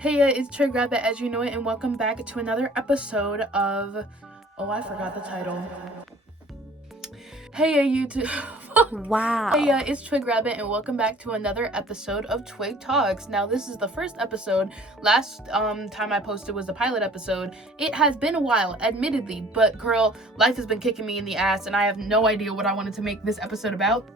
Hey, it's Twig Rabbit, as you know it, and welcome back to another episode of... Oh, I forgot the title. Hey, YouTube. Wow. Hey, it's Twig Rabbit, and welcome back to another episode of Twig Talks. Now, this is the first episode. Last time I posted was the pilot episode. It has been a while, admittedly, but girl, life has been kicking me in the ass, and I have no idea what I wanted to make this episode about.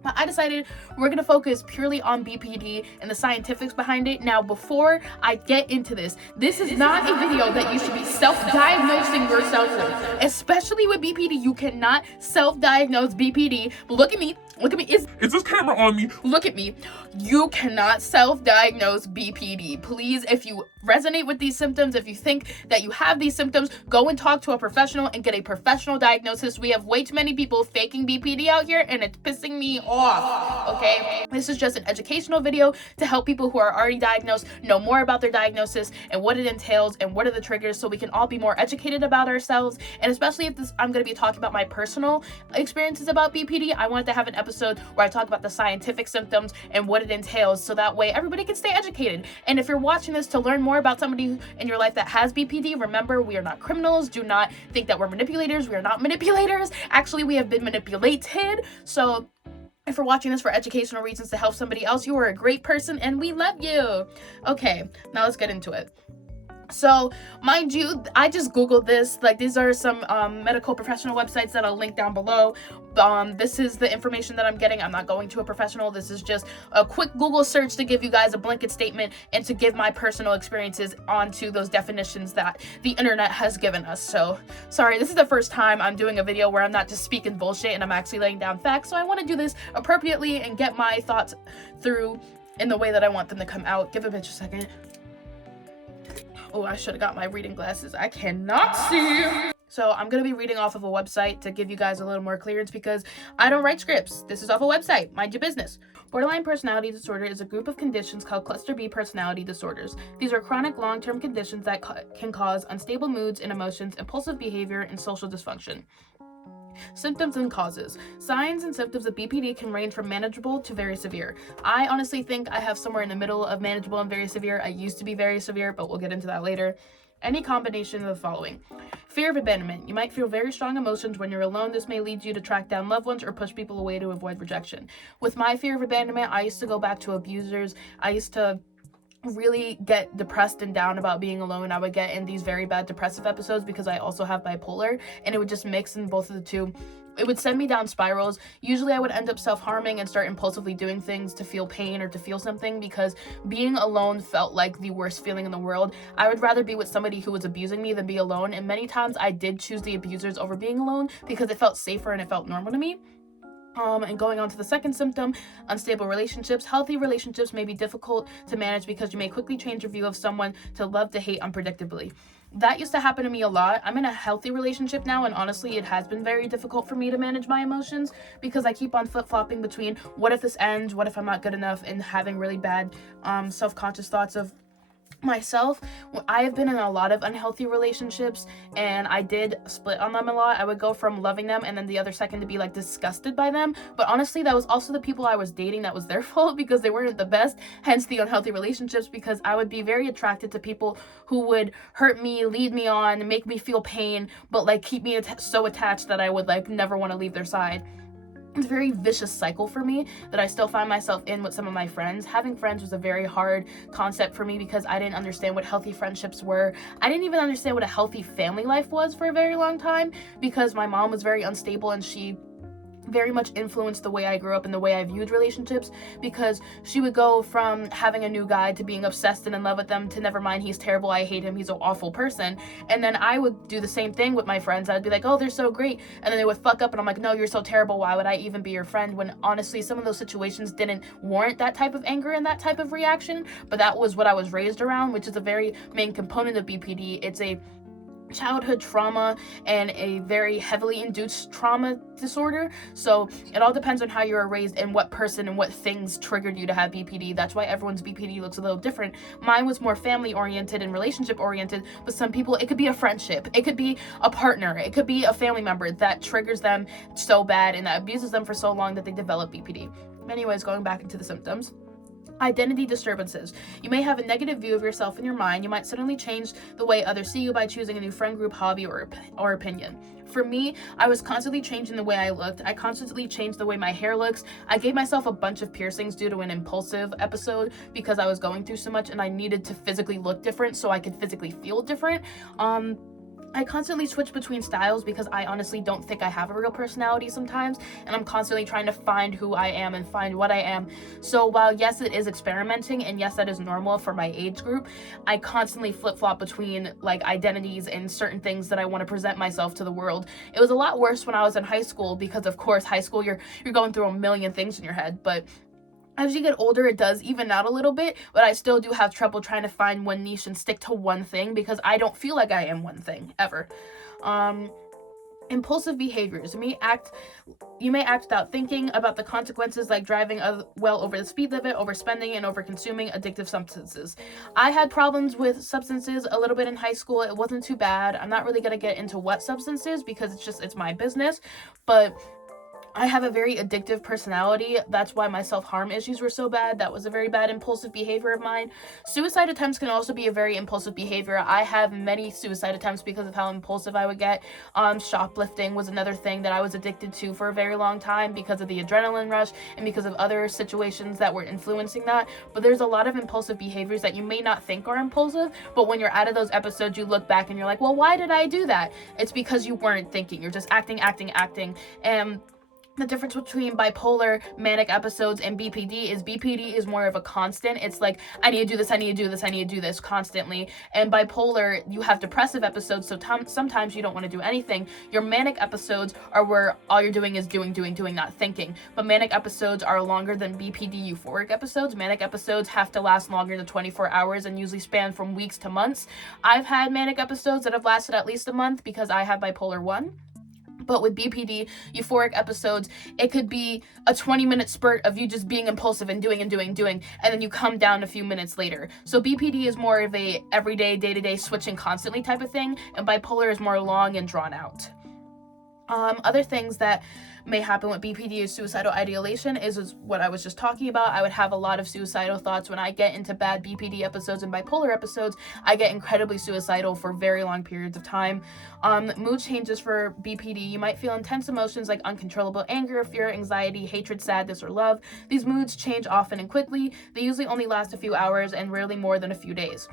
But I decided we're gonna focus purely on BPD and the scientifics behind it. Now, before I get into this is not a video that you should be self-diagnosing yourself with. Especially with BPD, you cannot self-diagnose BPD. Look at me. Is this camera on me? Look at me. You cannot self-diagnose BPD. Please, if you resonate with these symptoms, if you think that you have these symptoms, go and talk to a professional and get a professional diagnosis. We have way too many people faking BPD out here, and it's pissing me off, okay? This is just an educational video to help people who are already diagnosed know more about their diagnosis and what it entails and what are the triggers, so we can all be more educated about ourselves. And especially if I'm going to be talking about my personal experiences about BPD, I wanted to have an episode where I talk about the scientific symptoms and what it entails, so that way everybody can stay educated. And if you're watching this to learn more about somebody in your life that has BPD, remember, we are not criminals. Do not think that we're manipulators. We are not manipulators. Actually, we have been manipulated. So if you're watching this for educational reasons to help somebody else, you are a great person and we love you. Okay, now let's get into it. So, mind you, I just Googled this. Like, these are some medical professional websites that I'll link down below. This is the information that I'm getting. I'm not going to a professional. This is just a quick Google search to give you guys a blanket statement and to give my personal experiences onto those definitions that the internet has given us. So, sorry, this is the first time I'm doing a video where I'm not just speaking bullshit and I'm actually laying down facts. So I want to do this appropriately and get my thoughts through in the way that I want them to come out. Give a bitch a second. Oh, I should have got my reading glasses. I cannot see. So I'm going to be reading off of a website to give you guys a little more clearance because I don't write scripts. This is off a website. Mind your business. Borderline personality disorder is a group of conditions called cluster B personality disorders. These are chronic long-term conditions that can cause unstable moods and emotions, impulsive behavior, and social dysfunction. Symptoms and causes. Signs and symptoms of BPD can range from manageable to very severe. I honestly think I have somewhere in the middle of manageable and very severe. I used to be very severe, but we'll get into that later. Any combination of the following. Fear of abandonment. You might feel very strong emotions when you're alone. This may lead you to track down loved ones or push people away to avoid rejection. With my fear of abandonment, I used to go back to abusers. I used to really get depressed and down about being alone. I would get in these very bad depressive episodes because I also have bipolar, and it would just mix in both of the two. It would send me down spirals. Usually I would end up self-harming and start impulsively doing things to feel pain or to feel something because being alone felt like the worst feeling in the world. I would rather be with somebody who was abusing me than be alone, and many times I did choose the abusers over being alone because it felt safer and it felt normal to me. And going on to the second symptom, unstable relationships. Healthy relationships may be difficult to manage because you may quickly change your view of someone to love to hate unpredictably. That used to happen to me a lot. I'm in a healthy relationship now, and honestly, it has been very difficult for me to manage my emotions because I keep on flip-flopping between what if this ends, what if I'm not good enough, and having really bad self-conscious thoughts of myself. I have been in a lot of unhealthy relationships, and I did split on them a lot. I would go from loving them and then the other second to be like disgusted by them, but honestly that was also the people I was dating that was their fault because they weren't the best, hence the unhealthy relationships, because I would be very attracted to people who would hurt me, lead me on, make me feel pain, but like keep me so attached that I would like never want to leave their side. It's a very vicious cycle for me that I still find myself in with some of my friends. Having friends was a very hard concept for me because I didn't understand what healthy friendships were. I didn't even understand what a healthy family life was for a very long time because my mom was very unstable and she very much influenced the way I grew up and the way I viewed relationships, because she would go from having a new guy to being obsessed and in love with them to never mind, he's terrible, I hate him, he's an awful person. And then I would do the same thing with my friends. I'd be like, oh, they're so great, and then they would fuck up and I'm like, no, you're so terrible, why would I even be your friend? When honestly some of those situations didn't warrant that type of anger and that type of reaction, but that was what I was raised around, which is a very main component of BPD. It's a childhood trauma and a very heavily induced trauma disorder. So it all depends on how you were raised and what person and what things triggered you to have BPD. That's why everyone's BPD looks a little different. Mine was more family oriented and relationship oriented, but some people, it could be a friendship, it could be a partner, it could be a family member that triggers them so bad and that abuses them for so long that they develop BPD. Anyways, going back into the symptoms. Identity disturbances. You may have a negative view of yourself in your mind. You might suddenly change the way others see you by choosing a new friend group, hobby, or opinion. For me, I was constantly changing the way I looked. I constantly changed the way my hair looks. I gave myself a bunch of piercings due to an impulsive episode because I was going through so much and I needed to physically look different so I could physically feel different. I constantly switch between styles because I honestly don't think I have a real personality sometimes, and I'm constantly trying to find who I am and find what I am. So while yes, it is experimenting, and yes, that is normal for my age group, I constantly flip-flop between like identities and certain things that I want to present myself to the world. It was a lot worse when I was in high school because of course high school you're going through a million things in your head, but as you get older, it does even out a little bit, but I still do have trouble trying to find one niche and stick to one thing because I don't feel like I am one thing, ever. Impulsive behaviors. You may act without thinking about the consequences, like driving well over the speed limit, overspending, and overconsuming addictive substances. I had problems with substances a little bit in high school. It wasn't too bad. I'm not really going to get into what substances because it's my business, but I have a very addictive personality. That's why my self-harm issues were so bad. That was a very bad impulsive behavior of mine. Suicide attempts can also be a very impulsive behavior. I have many suicide attempts because of how impulsive I would get. Shoplifting was another thing that I was addicted to for a very long time because of the adrenaline rush and because of other situations that were influencing that. But there's a lot of impulsive behaviors that you may not think are impulsive, but when you're out of those episodes, you look back and you're like, well, why did I do that? It's because you weren't thinking. You're just acting. And the difference between bipolar manic episodes and BPD is more of a constant. It's like, I need to do this constantly. And bipolar, you have depressive episodes, so sometimes you don't want to do anything. Your manic episodes are where all you're doing is doing, not thinking. But manic episodes are longer than BPD euphoric episodes. Manic episodes have to last longer than 24 hours and usually span from weeks to months. I've had manic episodes that have lasted at least a month because I have bipolar 1. But with BPD, euphoric episodes, it could be a 20-minute spurt of you just being impulsive and doing, and then you come down a few minutes later. So BPD is more of a everyday, day-to-day, switching constantly type of thing, and bipolar is more long and drawn out. Other things that may happen with BPD is suicidal ideation is what I was just talking about. I would have a lot of suicidal thoughts when I get into bad BPD episodes and bipolar episodes. I get incredibly suicidal for very long periods of time. Mood changes for BPD. You might feel intense emotions like uncontrollable anger, fear, anxiety, hatred, sadness, or love. These moods change often and quickly. They usually only last a few hours and rarely more than a few days.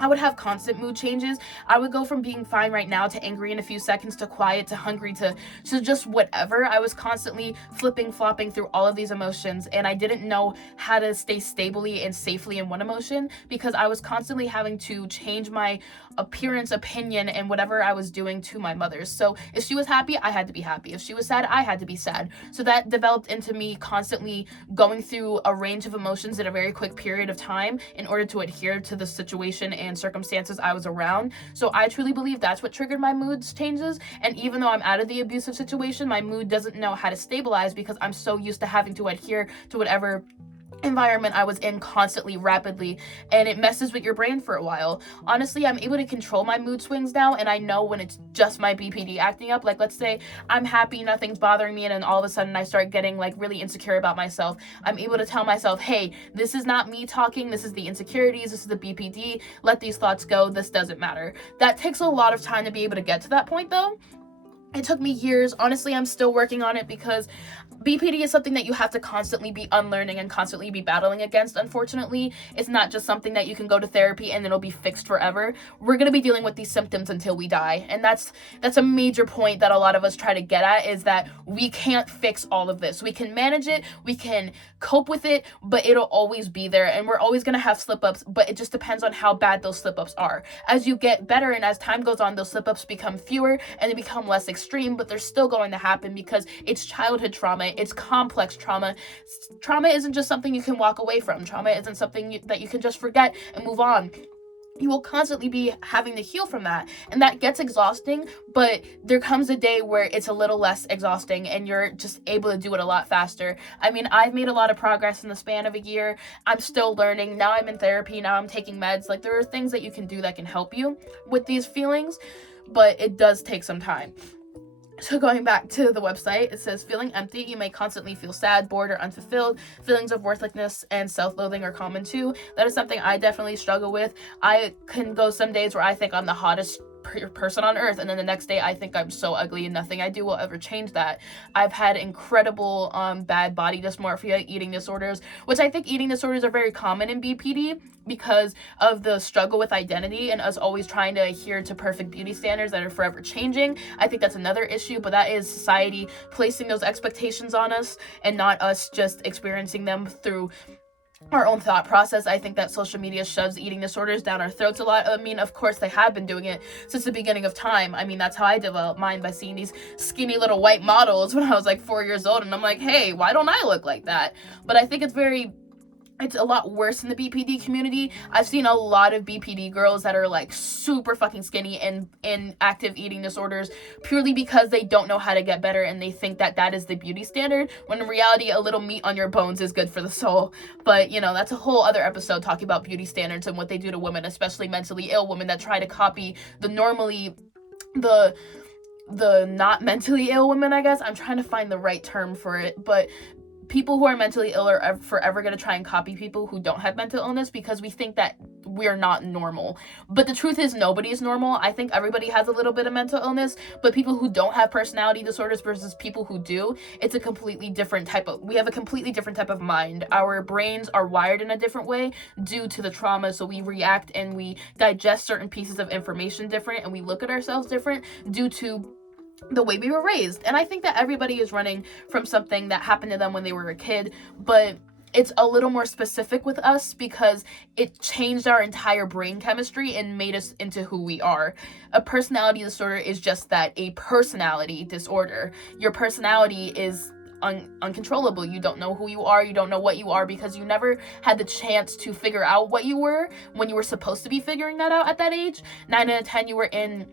I would have constant mood changes. I would go from being fine right now to angry in a few seconds to quiet to hungry to just whatever. I was constantly flopping through all of these emotions, and I didn't know how to stay stably and safely in one emotion because I was constantly having to change my appearance, opinion, and whatever I was doing to my mother's. So if she was happy, I had to be happy. If she was sad, I had to be sad. So that developed into me constantly going through a range of emotions in a very quick period of time in order to adhere to the situation and circumstances I was around. So I truly believe that's what triggered my mood changes. And even though I'm out of the abusive situation, my mood doesn't know how to stabilize because I'm so used to having to adhere to whatever environment I was in constantly, rapidly, and it messes with your brain for a while. Honestly, I'm able to control my mood swings now, and I know when it's just my BPD acting up. Like, let's say I'm happy, nothing's bothering me, and then all of a sudden I start getting like really insecure about myself. I'm able to tell myself, hey, this is not me talking, this is the insecurities, this is the BPD, let these thoughts go, this doesn't matter. That takes a lot of time to be able to get to that point though. It took me years. Honestly, I'm still working on it because BPD is something that you have to constantly be unlearning and constantly be battling against, unfortunately. It's not just something that you can go to therapy and it'll be fixed forever. We're going to be dealing with these symptoms until we die. And that's a major point that a lot of us try to get at, is that we can't fix all of this. We can manage it, we can cope with it, but it'll always be there. And we're always going to have slip-ups, but it just depends on how bad those slip-ups are. As you get better and as time goes on, those slip-ups become fewer and they become less extreme, but they're still going to happen because it's childhood trauma. It's complex trauma. Trauma isn't just something you can walk away from. Trauma isn't something that you can just forget and move on. You will constantly be having to heal from that, and that gets exhausting, but there comes a day where it's a little less exhausting and you're just able to do it a lot faster. I mean, I've made a lot of progress in the span of a year. I'm still learning. Now I'm in therapy. Now I'm taking meds. Like, there are things that you can do that can help you with these feelings, but it does take some time. So going back to the website, it says, feeling empty, you may constantly feel sad, bored, or unfulfilled. Feelings of worthlessness and self-loathing are common too. That is something I definitely struggle with. I can go some days where I think I'm the hottest person on earth, and then the next day I think I'm so ugly and nothing I do will ever change that. I've had incredible bad body dysmorphia, eating disorders, which I think eating disorders are very common in BPD because of the struggle with identity and us always trying to adhere to perfect beauty standards that are forever changing. I think that's another issue, but that is society placing those expectations on us and not us just experiencing them through our own thought process. I think that social media shoves eating disorders down our throats a lot. I mean, of course, they have been doing it since the beginning of time. I mean, that's how I developed mine, by seeing these skinny little white models when I was like 4 years old, and I'm like, hey, why don't I look like that? But I think it's a lot worse in the BPD community. I've seen a lot of BPD girls that are like super fucking skinny and in active eating disorders purely because they don't know how to get better and they think that that is the beauty standard, when in reality a little meat on your bones is good for the soul. But you know, that's a whole other episode talking about beauty standards and what they do to women, especially mentally ill women that try to copy the not mentally ill women, I guess. I'm trying to find the right term for it, but people who are mentally ill are forever going to try and copy people who don't have mental illness because we think that we're not normal. But the truth is, nobody is normal. I think everybody has a little bit of mental illness, but people who don't have personality disorders versus people who do, it's a completely different type of, we have a completely different type of mind. Our brains are wired in a different way due to the trauma, so we react and we digest certain pieces of information different, and we look at ourselves different due to the way we were raised. And I think that everybody is running from something that happened to them when they were a kid, but it's a little more specific with us because it changed our entire brain chemistry and made us into who we are. A personality disorder is just that, a personality disorder. Your personality is uncontrollable. You don't know who you are. You don't know what you are because you never had the chance to figure out what you were when you were supposed to be figuring that out at that age. 9 out of 10, you were in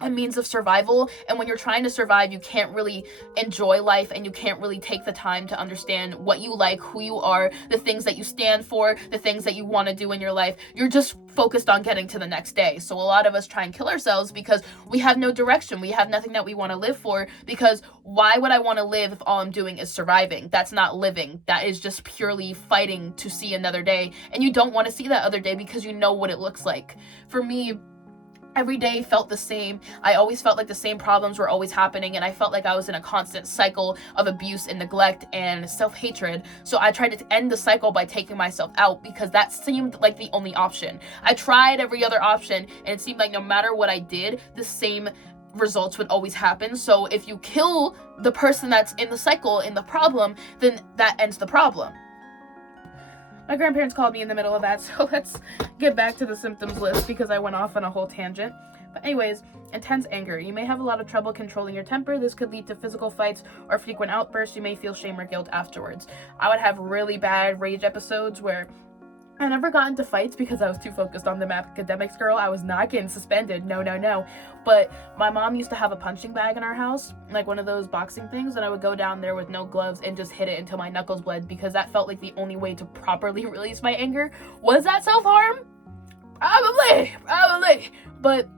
a means of survival, and when you're trying to survive, you can't really enjoy life and you can't really take the time to understand what you like, who you are, the things that you stand for, the things that you want to do in your life. You're just focused on getting to the next day. So a lot of us try and kill ourselves because we have no direction. We have nothing that we want to live for, because why would I want to live if all I'm doing is surviving? That's not living. That is just purely fighting to see another day, and you don't want to see that other day because you know what it looks like. For me, every day felt the same. I always felt like the same problems were always happening, and I felt like I was in a constant cycle of abuse and neglect and self-hatred. So I tried to end the cycle by taking myself out because that seemed like the only option. I tried every other option, and it seemed like no matter what I did, the same results would always happen. So if you kill the person that's in the cycle, in the problem, then that ends the problem. My grandparents called me in the middle of that, so let's get back to the symptoms list because I went off on a whole tangent. But anyways, intense anger. You may have a lot of trouble controlling your temper. This could lead to physical fights or frequent outbursts. You may feel shame or guilt afterwards. I would have really bad rage episodes where I never got into fights because I was too focused on the academics, girl. I was not getting suspended. No. But my mom used to have a punching bag in our house, like one of those boxing things, and I would go down there with no gloves and just hit it until my knuckles bled because that felt like the only way to properly release my anger. Was that self-harm? Probably. But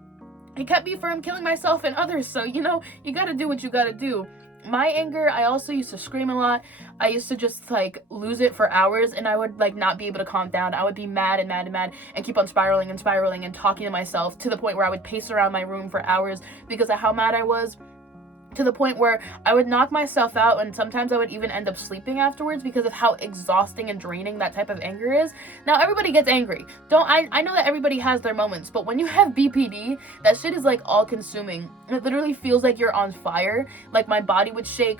it kept me from killing myself and others, so, you know, you gotta do what you gotta do. My anger, I also used to scream a lot. I used to just like lose it for hours, and I would like not be able to calm down. I would be mad and keep on spiraling and talking to myself to the point where I would pace around my room for hours because of how mad I was, to the point where I would knock myself out, and sometimes I would even end up sleeping afterwards because of how exhausting and draining that type of anger is. Now, everybody gets angry. I know that everybody has their moments, but when you have BPD, that shit is like all consuming. It literally feels like you're on fire. Like my body would shake.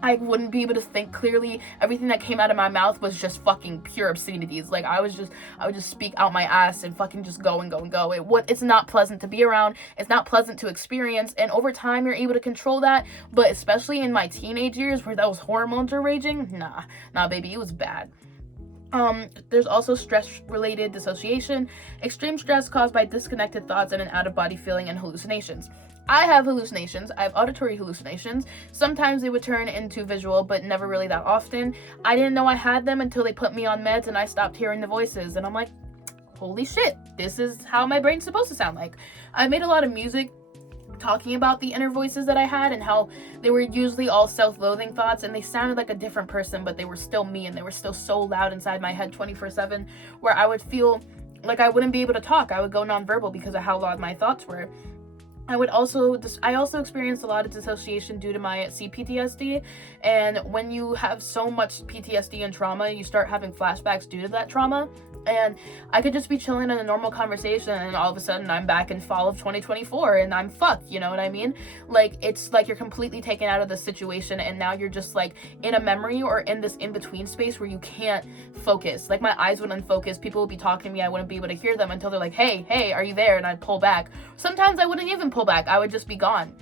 I wouldn't be able to think clearly. Everything that came out of my mouth was just fucking pure obscenities. Like I would just speak out my ass and fucking just go. It's not pleasant to be around. It's not pleasant to experience. And over time, you're able to control that. But especially in my teenage years where those hormones are raging, nah, baby, it was bad. There's also stress-related dissociation, extreme stress caused by disconnected thoughts and an out-of-body feeling and hallucinations. I have hallucinations. I have auditory hallucinations. Sometimes they would turn into visual, but never really that often. I didn't know I had them until they put me on meds and I stopped hearing the voices. And I'm like, holy shit, this is how my brain's supposed to sound like. I made a lot of music talking about the inner voices that I had and how they were usually all self-loathing thoughts, and they sounded like a different person, but they were still me, and they were still so loud inside my head 24/7, where I would feel like I wouldn't be able to talk. I would go nonverbal because of how loud my thoughts were. I also experienced a lot of dissociation due to my CPTSD, and when you have so much PTSD and trauma, you start having flashbacks due to that trauma. And I could just be chilling in a normal conversation, and all of a sudden I'm back in fall of 2024 and I'm fucked, you know what I mean? Like, it's like you're completely taken out of the situation, and now you're just like in a memory or in this in-between space where you can't focus. Like, my eyes would unfocus, people would be talking to me, I wouldn't be able to hear them until they're like, hey, are you there? And I'd pull back. Sometimes I wouldn't even pull back, I would just be gone.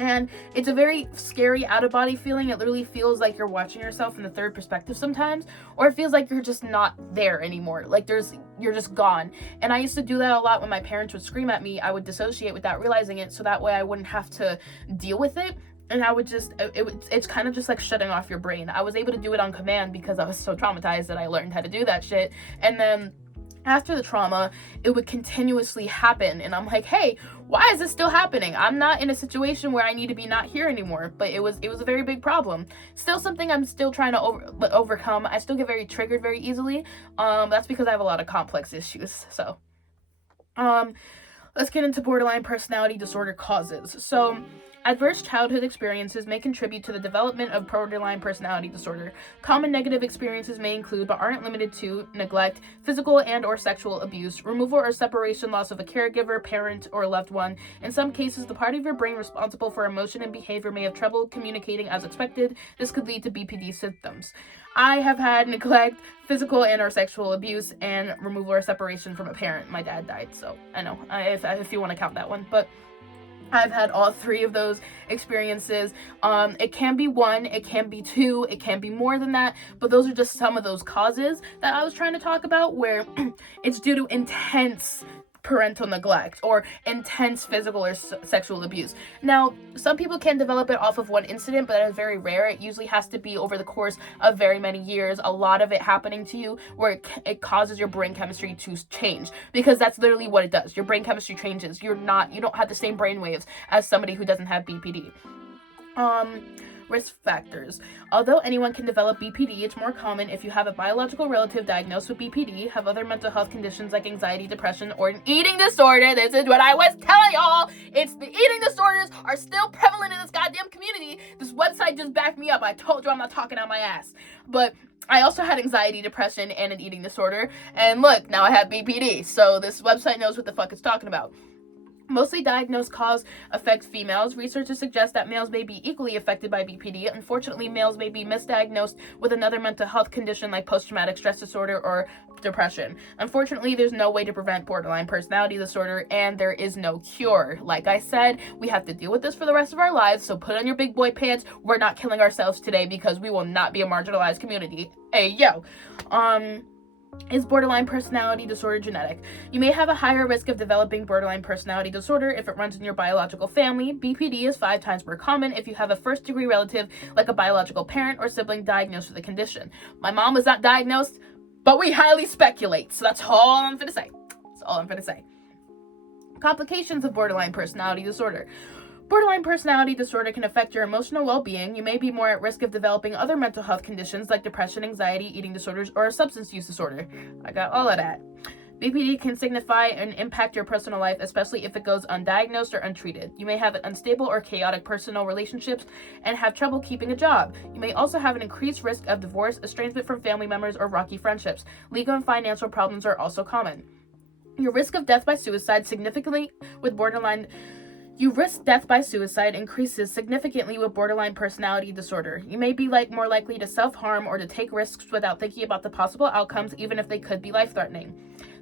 And it's a very scary out-of-body feeling. It literally feels like you're watching yourself in the third perspective sometimes, or it feels like you're just not there anymore. Like, you're just gone. And I used to do that a lot when my parents would scream at me. I would dissociate without realizing it, so that way I wouldn't have to deal with it. And I would just, it's kind of just like shutting off your brain. I was able to do it on command because I was so traumatized that I learned how to do that shit. And then after the trauma, it would continuously happen, and I'm like, hey, why is this still happening? I'm not in a situation where I need to be not here anymore. But it was a very big problem. Still something I'm still trying to overcome. I still get very triggered very easily. That's because I have a lot of complex issues. So let's get into borderline personality disorder causes. So adverse childhood experiences may contribute to the development of borderline personality disorder. Common negative experiences may include, but aren't limited to, neglect, physical and or sexual abuse, removal or separation, loss of a caregiver, parent, or loved one. In some cases, the part of your brain responsible for emotion and behavior may have trouble communicating as expected. This could lead to BPD symptoms. I have had neglect, physical and or sexual abuse, and removal or separation from a parent. My dad died, so I know, if you want to count that one, but I've had all three of those experiences. It can be one, it can be two, it can be more than that, but those are just some of those causes that I was trying to talk about, where it's due to intense parental neglect or intense physical or sexual abuse. Now, some people can develop it off of one incident, but that is very rare. It usually has to be over the course of very many years, a lot of it happening to you, where it causes your brain chemistry to change, because that's literally what it does. Your brain chemistry changes. You don't have the same brain waves as somebody who doesn't have BPD. Risk factors. Although anyone can develop BPD, it's more common if you have a biological relative diagnosed with BPD, have other mental health conditions like anxiety, depression, or an eating disorder. This is what I was telling y'all. It's the eating disorders are still prevalent in this goddamn community. This website just backed me up. I told you I'm not talking out my ass. But I also had anxiety, depression, and an eating disorder. And look, now I have BPD. So this website knows what the fuck it's talking about. Mostly diagnosed cause affect females. Researchers suggest that males may be equally affected by BPD. Unfortunately, males may be misdiagnosed with another mental health condition like post-traumatic stress disorder or depression. Unfortunately, there's no way to prevent borderline personality disorder, and there is no cure. Like I said, we have to deal with this for the rest of our lives, so put on your big boy pants. We're not killing ourselves today, because we will not be a marginalized community. Hey, yo. Is borderline personality disorder genetic? You may have a higher risk of developing borderline personality disorder if it runs in your biological family. BPD is 5 times more common if you have a first-degree relative, like a biological parent or sibling, diagnosed with the condition. My mom was not diagnosed, but we highly speculate. So that's all I'm gonna say. That's all I'm gonna say. Complications of borderline personality disorder. Borderline personality disorder can affect your emotional well-being. You may be more at risk of developing other mental health conditions like depression, anxiety, eating disorders, or a substance use disorder. I got all of that. BPD can signify and impact your personal life, especially if it goes undiagnosed or untreated. You may have unstable or chaotic personal relationships and have trouble keeping a job. You may also have an increased risk of divorce, estrangement from family members, or rocky friendships. Legal and financial problems are also common. Your risk of death by suicide significantly with borderline You risk death by suicide increases significantly with borderline personality disorder. You may be more likely to self-harm or to take risks without thinking about the possible outcomes, even if they could be life-threatening.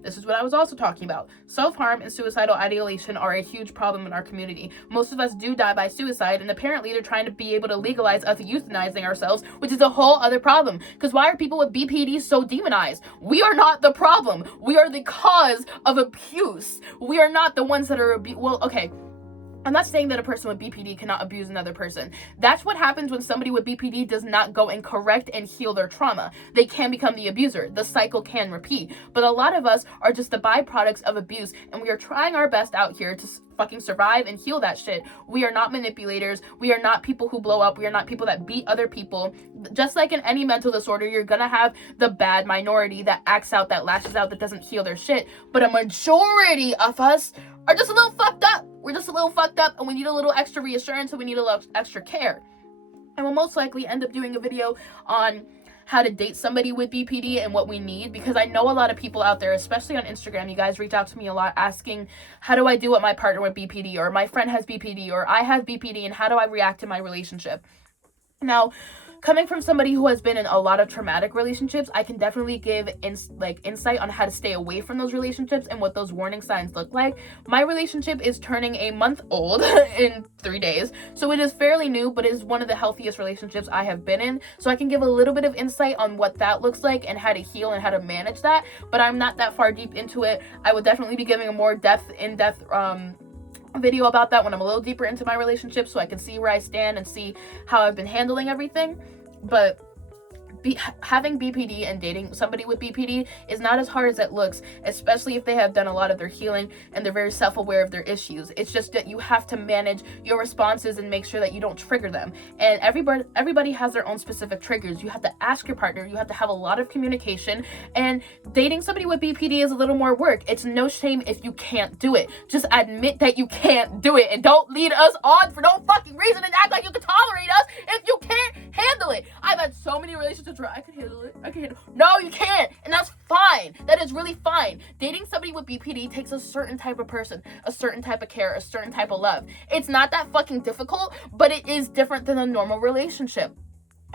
This is what I was also talking about. Self-harm and suicidal ideation are a huge problem in our community. Most of us do die by suicide, and apparently they're trying to be able to legalize us euthanizing ourselves, which is a whole other problem. Because why are people with BPD so demonized? We are not the problem. We are the cause of abuse. We are not the ones that are well, okay. I'm not saying that a person with BPD cannot abuse another person. That's what happens when somebody with BPD does not go and correct and heal their trauma. They can become the abuser. The cycle can repeat. But a lot of us are just the byproducts of abuse, and we are trying our best out here to fucking survive and heal that shit. We are not manipulators. We are not people who blow up. We are not people that beat other people. Just like in any mental disorder, you're gonna have the bad minority that acts out, that lashes out, that doesn't heal their shit. But a majority of us are just a little fucked up. We're just a little fucked up, and we need a little extra reassurance, and we need a little extra care. And we'll most likely end up doing a video on how to date somebody with BPD and what we need, because I know a lot of people out there, especially on Instagram, you guys reach out to me a lot asking, how do I do with my partner with BPD, or my friend has BPD, or I have BPD, and how do I react to my relationship? Now, coming from somebody who has been in a lot of traumatic relationships, I can definitely give insight on how to stay away from those relationships and what those warning signs look like. My relationship is turning a month old in 3 days, so it is fairly new, but it is one of the healthiest relationships I have been in. So I can give a little bit of insight on what that looks like and how to heal and how to manage that, but I'm not that far deep into it. I would definitely be giving a more in-depth video about that when I'm a little deeper into my relationship, so I can see where I stand and see how I've been handling everything. But having BPD and dating somebody with BPD is not as hard as it looks, especially if they have done a lot of their healing and they're very self-aware of their issues. It's just that you have to manage your responses and make sure that you don't trigger them. And everybody has their own specific triggers. You have to ask your partner. You have to have a lot of communication. And dating somebody with BPD is a little more work. It's no shame if you can't do it. Just admit that you can't do it, and don't lead us on for no fucking reason and act like you can tolerate us if you can't handle it. I've had so many relationships where I can handle it. No, you can't. And that's fine. That is really fine. Dating somebody with BPD takes a certain type of person, a certain type of care, a certain type of love. It's not that fucking difficult, but it is different than a normal relationship,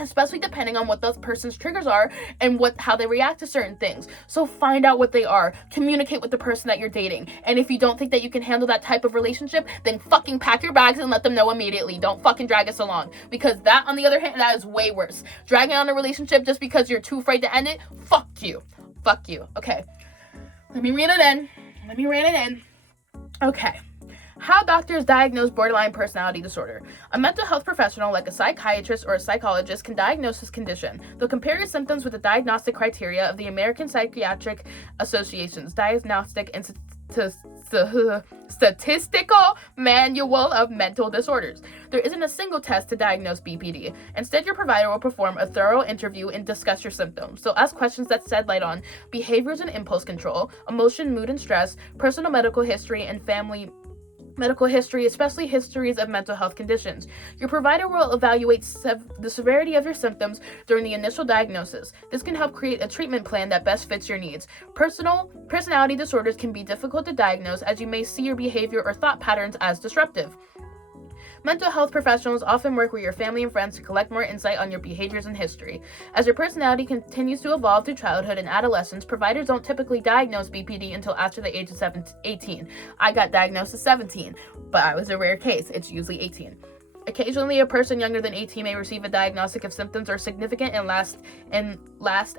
especially depending on what those person's triggers are and how they react to certain things. So find out what they are. Communicate with the person that you're dating. And if you don't think that you can handle that type of relationship, then fucking pack your bags and let them know immediately. Don't fucking drag us along. Because that, on the other hand, that is way worse. Dragging on a relationship just because you're too afraid to end it, fuck you. Fuck you. Okay. Let me rein it in. Okay. How doctors diagnose borderline personality disorder. A mental health professional like a psychiatrist or a psychologist can diagnose this condition. They'll compare your symptoms with the diagnostic criteria of the American Psychiatric Association's Diagnostic and Statistical Manual of Mental Disorders. There isn't a single test to diagnose BPD. Instead, your provider will perform a thorough interview and discuss your symptoms. They'll ask questions that shed light on behaviors and impulse control, emotion, mood, and stress, personal medical history, and family medical history, especially histories of mental health conditions. Your provider will evaluate the severity of your symptoms during the initial diagnosis. This can help create a treatment plan that best fits your needs. Personality disorders can be difficult to diagnose, as you may see your behavior or thought patterns as disruptive. Mental health professionals often work with your family and friends to collect more insight on your behaviors and history. As your personality continues to evolve through childhood and adolescence, providers don't typically diagnose BPD until after the age of 18. I got diagnosed at 17, but I was a rare case. It's usually 18. Occasionally, a person younger than 18 may receive a diagnostic if symptoms are significant and last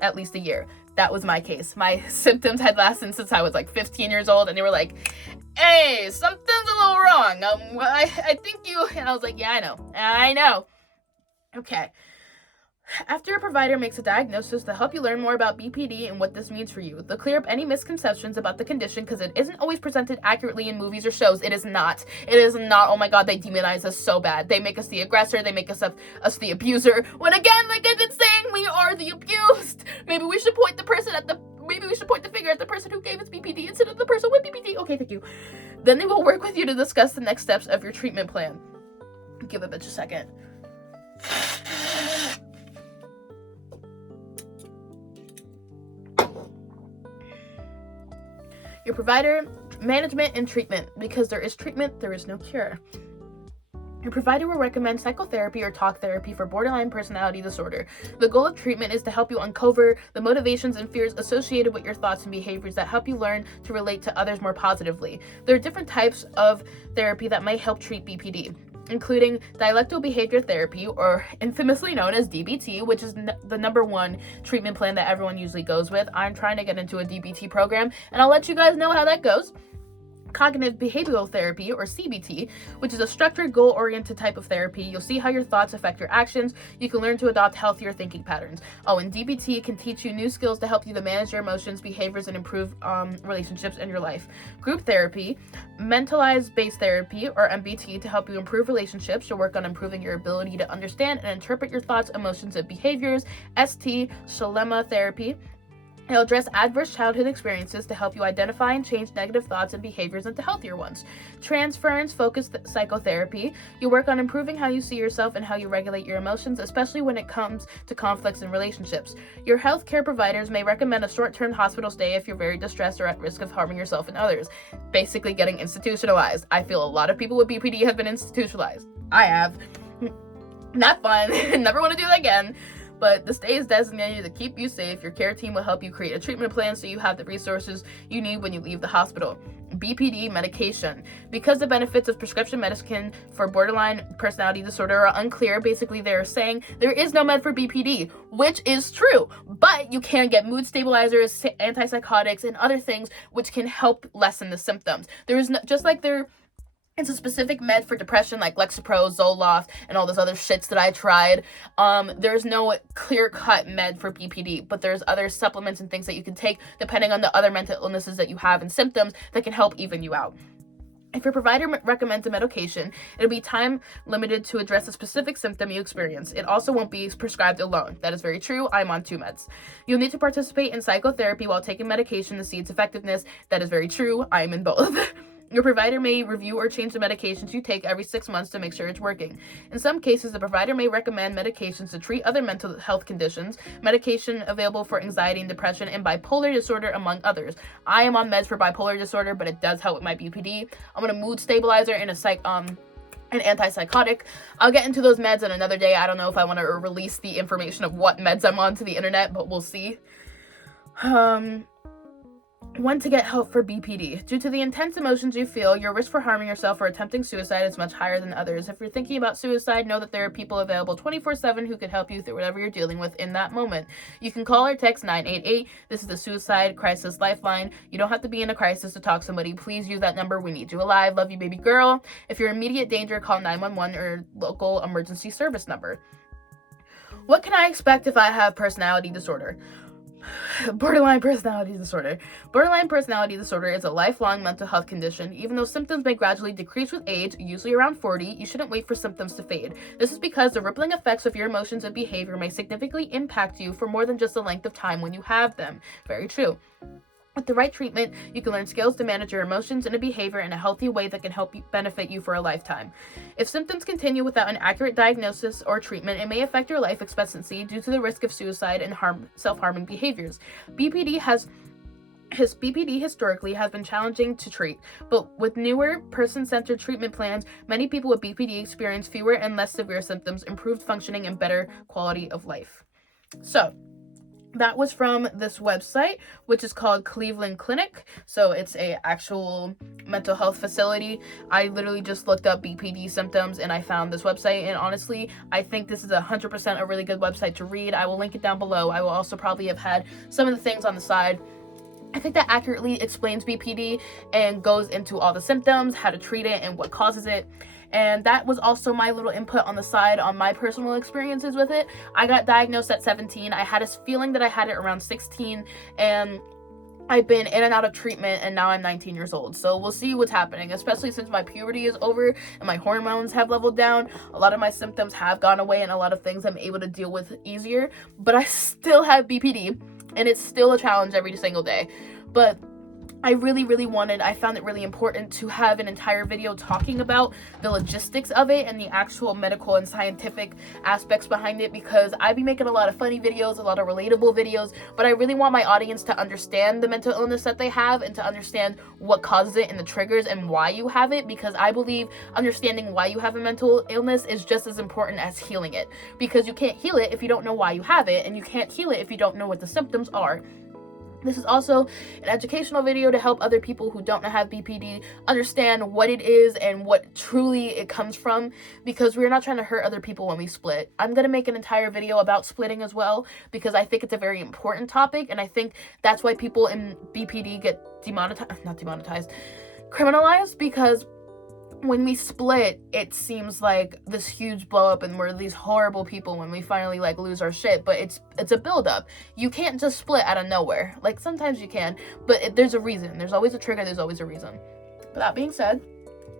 at least a year. That was my case. My symptoms had lasted since I was like 15 years old, and they were like, hey, something's a little wrong. I think you... And I was like, yeah, I know. Okay. After a provider makes a diagnosis, they'll help you learn more about BPD and what this means for you. They'll clear up any misconceptions about the condition, because it isn't always presented accurately in movies or shows. It is not. It is not. Oh my god, they demonize us so bad. They make us the aggressor. They make us the abuser. When again, like I've been saying, we are the abused. Maybe we should point the finger at the person who gave us BPD instead of the person with BPD. Okay, thank you. Then they will work with you to discuss the next steps of your treatment plan. Give a bitch a second. Your provider, management, and treatment. Because there is treatment, there is no cure. Your provider will recommend psychotherapy or talk therapy for borderline personality disorder. The goal of treatment is to help you uncover the motivations and fears associated with your thoughts and behaviors that help you learn to relate to others more positively. There are different types of therapy that might help treat BPD, including dialectical behavior therapy, or infamously known as DBT, which is the number one treatment plan that everyone usually goes with. I'm trying to get into a DBT program, and I'll let you guys know how that goes. cognitive behavioral therapy, or CBT, which is a structured, goal-oriented type of therapy. You'll see how your thoughts affect your actions. You can learn to adopt healthier thinking patterns. Oh, and DBT can teach you new skills to help you to manage your emotions, behaviors, and improve relationships in your life. Group therapy, mentalized-based therapy, or MBT, to help you improve relationships. You'll work on improving your ability to understand and interpret your thoughts, emotions, and behaviors. ST, Shalema therapy. It'll address adverse childhood experiences to help you identify and change negative thoughts and behaviors into healthier ones. Transference-focused psychotherapy. You work on improving how you see yourself and how you regulate your emotions, especially when it comes to conflicts in relationships. Your healthcare providers may recommend a short-term hospital stay if you're very distressed or at risk of harming yourself and others. Basically getting institutionalized. I feel a lot of people with BPD have been institutionalized. I have. Not fun. Never want to do that again. But the stay is designated to keep you safe. Your care team will help you create a treatment plan so you have the resources you need when you leave the hospital. BPD medication. Because the benefits of prescription medicine for borderline personality disorder are unclear, basically they're saying there is no med for BPD, which is true, but you can get mood stabilizers, antipsychotics, and other things which can help lessen the symptoms. There is no, just like there it's a specific med for depression like Lexapro, Zoloft, and all those other shits that I tried. There's no clear-cut med for BPD, but there's other supplements and things that you can take depending on the other mental illnesses that you have and symptoms that can help even you out. If your provider recommends a medication, it'll be time limited to address a specific symptom you experience. It also won't be prescribed alone. That is very true. I'm on 2 meds. You'll need to participate in psychotherapy while taking medication to see its effectiveness. That is very true. I'm in both. Your provider may review or change the medications you take every 6 months to make sure it's working. In some cases, the provider may recommend medications to treat other mental health conditions, medication available for anxiety and depression, and bipolar disorder, among others. I am on meds for bipolar disorder, but it does help with my BPD. I'm on a mood stabilizer and an antipsychotic. I'll get into those meds on another day. I don't know if I want to release the information of what meds I'm on to the internet, but we'll see. When to get help for BPD. Due to the intense emotions you feel, your risk for harming yourself or attempting suicide is much higher than others. If you're thinking about suicide, know that there are people available 24/7 who can help you through whatever you're dealing with in that moment. You can call or text 988. This is the Suicide Crisis Lifeline. You don't have to be in a crisis to talk to somebody. Please use that number. We need you alive. Love you, baby girl. If you're in immediate danger, call 911 or local emergency service number. What can I expect if I have personality disorder? Borderline personality disorder. Borderline personality disorder is a lifelong mental health condition. Even though symptoms may gradually decrease with age, usually around 40, you shouldn't wait for symptoms to fade. This is because the rippling effects of your emotions and behavior may significantly impact you for more than just the length of time when you have them. Very true. With the right treatment, you can learn skills to manage your emotions and a behavior in a healthy way that can help you benefit you for a lifetime. If symptoms continue without an accurate diagnosis or treatment, it may affect your life expectancy due to the risk of suicide and self-harming behaviors. BPD historically has been challenging to treat, but with newer person-centered treatment plans, many people with BPD experience fewer and less severe symptoms, improved functioning, and better quality of life. So, that was from this website, which is called Cleveland Clinic. So it's a actual mental health facility. I literally just looked up BPD symptoms and I found this website. And honestly, I think this is 100% a really good website to read. I will link it down below. I will also probably have had some of the things on the side. I think that accurately explains BPD and goes into all the symptoms, how to treat it, and what causes it. And that was also my little input on the side on my personal experiences with it. I got diagnosed at 17. I had a feeling that I had it around 16, and I've been in and out of treatment, and now I'm 19 years old. So we'll see what's happening, especially since my puberty is over and my hormones have leveled down. A lot of my symptoms have gone away, and a lot of things I'm able to deal with easier. But I still have BPD, and it's still a challenge every single day. But I found it really important to have an entire video talking about the logistics of it and the actual medical and scientific aspects behind it, because I be making a lot of funny videos, a lot of relatable videos, but I really want my audience to understand the mental illness that they have and to understand what causes it and the triggers and why you have it, because I believe understanding why you have a mental illness is just as important as healing it, because you can't heal it if you don't know why you have it, and you can't heal it if you don't know what the symptoms are. This is also an educational video to help other people who don't have BPD understand what it is and what truly it comes from, because we're not trying to hurt other people when we split. I'm going to make an entire video about splitting as well, because I think it's a very important topic, and I think that's why people in BPD get criminalized, because when we split, it seems like this huge blow up and we're these horrible people when we finally like lose our shit, but it's a build up. You can't just split out of nowhere. Like, sometimes you can, but there's a reason. There's always a trigger, there's always a reason. But that being said,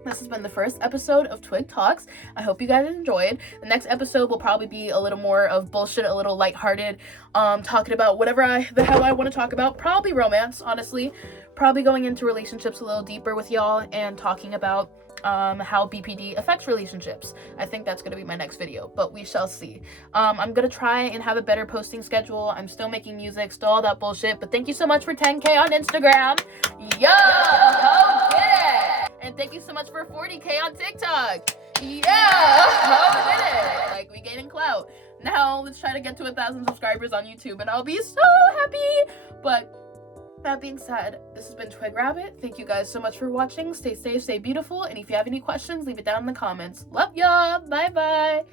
this has been the first episode of Twig Talks. I hope you guys enjoyed. The next episode will probably be a little more of bullshit, a little lighthearted, talking about whatever the hell I want to talk about. Probably romance, honestly. Probably going into relationships a little deeper with y'all and talking about how BPD affects relationships. I think that's gonna be my next video, but we shall see. I'm gonna try and have a better posting schedule. I'm still making music, still all that bullshit, but thank you so much for 10K on Instagram. Yo, ho did it! And thank you so much for 40K on TikTok. Yeah, ho did it! Like, we gaining clout. Now let's try to get to 1,000 subscribers on YouTube and I'll be so happy. But that being said, this has been Twig Rabbit. Thank you guys so much for watching. Stay safe, stay beautiful, and if you have any questions, leave it down in the comments. Love y'all. Bye bye.